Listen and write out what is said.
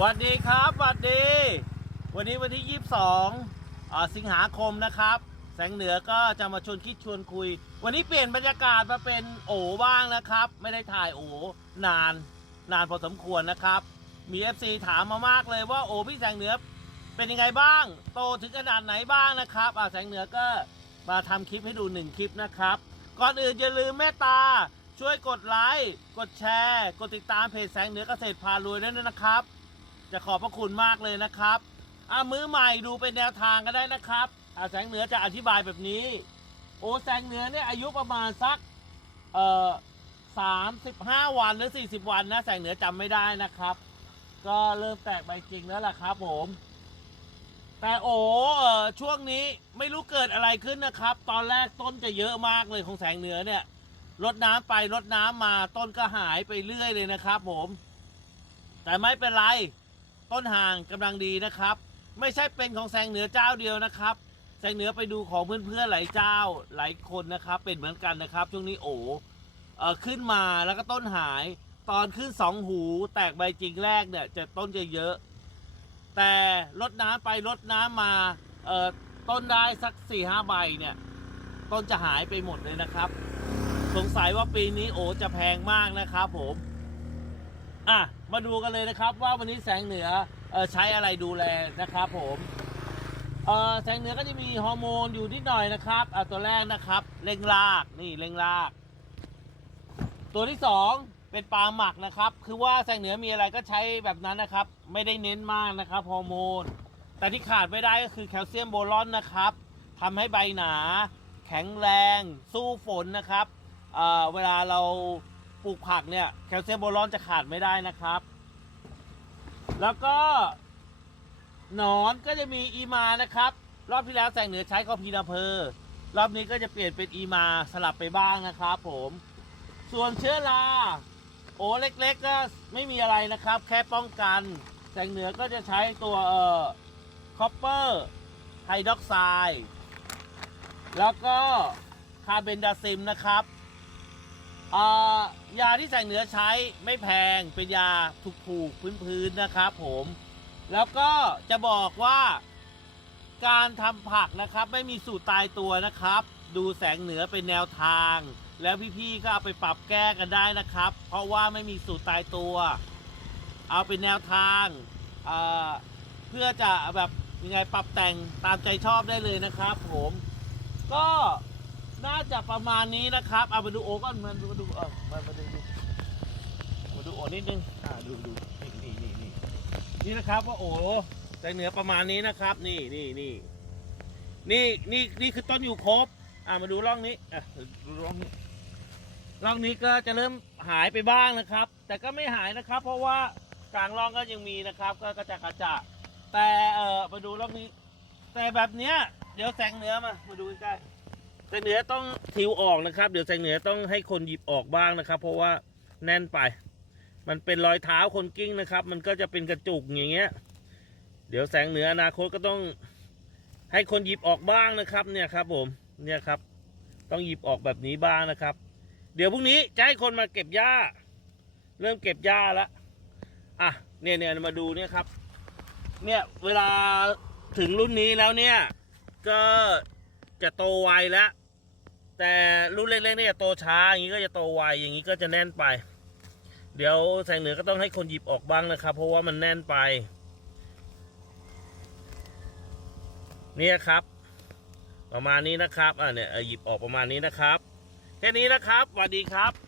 สวัสดีครับสวัสดี วันนี้วันที่ 22 สิงหาคมนะครับ แสงเหนือก็จะมาชวนคิดชวนคุย วันนี้เปลี่ยนบรรยากาศมาเป็นโอบ้างนะครับ ไม่ได้ถ่ายโอนาน นานพอสมควรนะครับ มี FC ถามมามากเลยว่าโอพี่แสงเหนือเป็นยังไงบ้าง โตถึงขนาดไหนบ้างนะครับอ่าแสงเหนือก็มาทำคลิปให้ดูหนึ่งคลิปนะครับ ก่อนอื่นอย่าลืมแม่ตาช่วยกดไลค์กดแชร์ กดติดตามเพจแสงเหนือเกษตรพารวยด้วยนะครับ จะขอบพระคุณมากเลยนะครับอ่ามือใหม่ดูเป็นแนวทางก็ได้นะครับอ่าแสงเหนือจะอธิบายแบบนี้ โอ้แสงเหนือเนี่ยอายุประมาณสักเอ่อสามสิบห้าวันหรือสี่สิบวันนะแสงเหนือจำไม่ได้นะครับ ก็เริ่มแตกใบจริงแล้วล่ะครับผม แต่โอ้เอ่อช่วงนี้ไม่รู้เกิดอะไรขึ้นนะครับ ตอนแรกต้นจะเยอะมากเลยของแสงเหนือเนี่ยรดน้ำไปรดน้ำมาต้นก็หายไปเรื่อยเลยนะครับผม แต่ไม่เป็นไร ต้นห่างกำลังดีนะครับ ไม่ใช่เป็นของแสงเหนือเจ้าเดียวนะครับ แสงเหนือไปดูของเพื่อนๆหลายเจ้าหลายคนนะครับ เป็นเหมือนกันนะครับ ช่วงนี้โอ้เออขึ้นมาแล้วก็ต้นหาย ตอนขึ้นสองหูแตกใบจริงแรกเนี่ยจะต้นจะเยอะ แต่ลดน้ำไปลดน้ำมาเออต้นได้สักสี่ห้าใบเนี่ย ต้นจะหายไปหมดเลยนะครับ สงสัยว่าปีนี้โอ้จะแพงมากนะครับผม อะมาดูกันเลยนะครับ ว่าวันนี้แสงเหนือเออใช้อะไรดูแลนะครับผมเออแสงเหนือก็จะมีฮอร์โมนอยู่นิดหน่อยนะครับอะตัวแรกนะครับเร่งรากนี่เร่งราก ตัวที่สองเป็นปลาหมักนะครับ คือว่าแสงเหนือมีอะไรก็ใช้แบบนั้นนะครับ ไม่ได้เน้นมากนะครับฮอร์โมน แต่ที่ขาดไม่ได้ก็คือแคลเซียมโบรอนนะครับทำให้ใบหนา แข็งแรง สู้ฝนนะครับเเวลาเรา ปลูกผักเนี่ยแคลเซียมโบรอนจะขาดไม่ได้นะครับ แล้วก็หนอนก็จะมีอีมานะครับ รอบที่แล้วแสงเหนือใช้ก็พีนาเพอร์รอบนี้ก็จะเปลี่ยนเป็นอีมาสลับไปบ้างนะครับ ผม ส่วนเชื้อราโอ้เล็ก ๆ ก็ไม่มีอะไรนะครับ แค่ป้องกัน แสงเหนือก็จะใช้ตัวเอ่อคอปเปอร์ไฮดรอกไซด์แล้วก็คาร์เบนดาซิมนะครับ อ่ายาที่แสงเหนือใช้ไม่แพงเป็นยาถูกๆพื้นๆนะครับผมแล้วก็จะบอกว่าการทำผักนะครับ ไม่มีสูตรตายตัวนะครับ ดูแสงเหนือเป็นแนวทาง แล้วพี่ๆก็เอาไปปรับแก้กันได้นะครับ เพราะว่าไม่มีสูตรตายตัว เอาเป็นแนวทางเเพื่อจะแบบยังไงปรับแต่งตามใจชอบได้เลยนะครับ ผมก็ น่าจะประมาณนี้นะครับ เอามาดูโอก่อนมาดูมาดูเออมามาดูดูมาดูโอนิดนึงอ่าดูดูนี่นี่นี่นี่นี่นะครับว่าโอ้แสงเหนือประมาณนี้นะครับ นี่นี่นี่นี่นี่นี่คือต้นอยู่ครบอ่ามาดูร่องนี้อะดูร่องนี้ร่องนี้ก็จะเริ่มหายไปบ้างนะครับ แต่ก็ไม่หายนะครับ เพราะว่ากลางร่องก็ยังมีนะครับ ก็กระจะกระจะแต่เออมาดูร่องนี้ แต่แบบเนี้ยเดี๋ยวแสงเหนือมามาดูใกล้ๆ แสงเหนือต้องทิวออกนะครับ เดี๋ยวแสงเหนือต้องให้คนหยิบออกบ้างนะครับ เพราะว่าแน่นไป มันเป็นรอยเท้าคนกิ้งนะครับ มันก็จะเป็นกระจุกอย่างเงี้ย เดี๋ยวแสงเหนืออนาคตก็ต้องให้คนหยิบออกบ้างนะครับ เนี่ยครับ ผม เนี่ยครับ ต้องหยิบออกแบบนี้บ้างนะครับ เดี๋ยวพรุ่งนี้จะให้คนมาเก็บหญ้า เริ่มเก็บหญ้าล้วอะ เนี่ยเนี่ยมาดูเนี่ยครับ เนี่ยเวลาถึงรุ่นนี้แล้วเนี่ย ก็จะโตไวแล้ว แต่รุ่นเล็กๆเนี่ยจะโตช้าอย่างนี้ก็จะโตไวอย่างนี้ก็จะแน่นไป เดี๋ยวแสงเหนือก็ต้องให้คนหยิบออกบ้างนะครับ เพราะว่ามันแน่นไป เนี่ยครับ ประมาณนี้นะครับอ่าเนี่ยหยิบออกประมาณนี้นะครับแค่นี้นะครับสวัสดีครับ